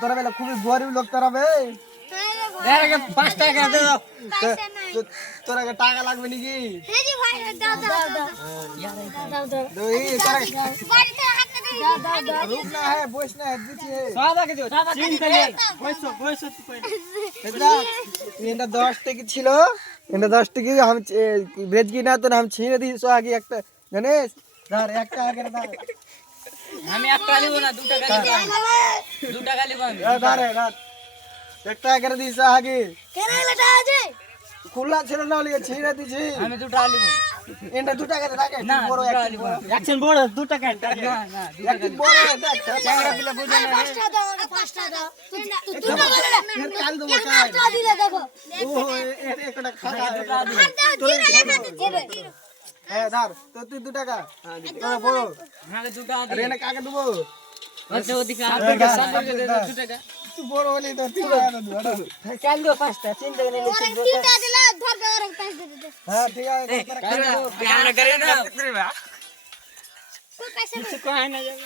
তোরা বেলা খুবই গরিব লোক তোরা বে। 5 টাকা দে দাও। তোরা টাকা লাগবে নাকি? रुक ना है बोस ना है दीजिए সাদা কে দিও সাদা চিন্তা নেই বয়স তো কই এটা 10 টাকা ছিল এটা 10 টাকা हम भेज की ना तो हम छीन दी सो आगे एक गणेश धर एक आगे धर আমি একটা লিব না 2 টাকা লিব 2 টাকা লিব আমি धर धर एक आगे दी सो आगे কেন লটা আছে खुला ছিল না লিয়ে छीन দিছি আমি 2 টাকা লিব এটা 2 টাকা রাখে না বড় 2 টাকা লিব অ্যাকশন বড় 2 টাকা না না 2 টাকা এক বড় এটা চ্যাংড়া পিলা বুঝে না 5টা দাও আমাকে 5টা দাও তুই টাকা দিলে কাল দেবো টাকা দিলে দেখো ও একটা খাতা দিবে হ্যাঁ ধর তো তুই 2 টাকা হ্যাঁ বড় আমাকে 2 টাকা আরে না কাকে দেবো আচ্ছা ওদিকে আপনাকে সব করে দে 2 টাকা তুই বড় হলি তো 3 টাকা দেবো কাল দিও 5টা চিন্তা নেই ওরে 3টা দিলে ধর কে ওরে 5 দে দে হ্যাঁ ঠিক আছে আমরা করে না কোই পয়সা কিছু কয় না যাবে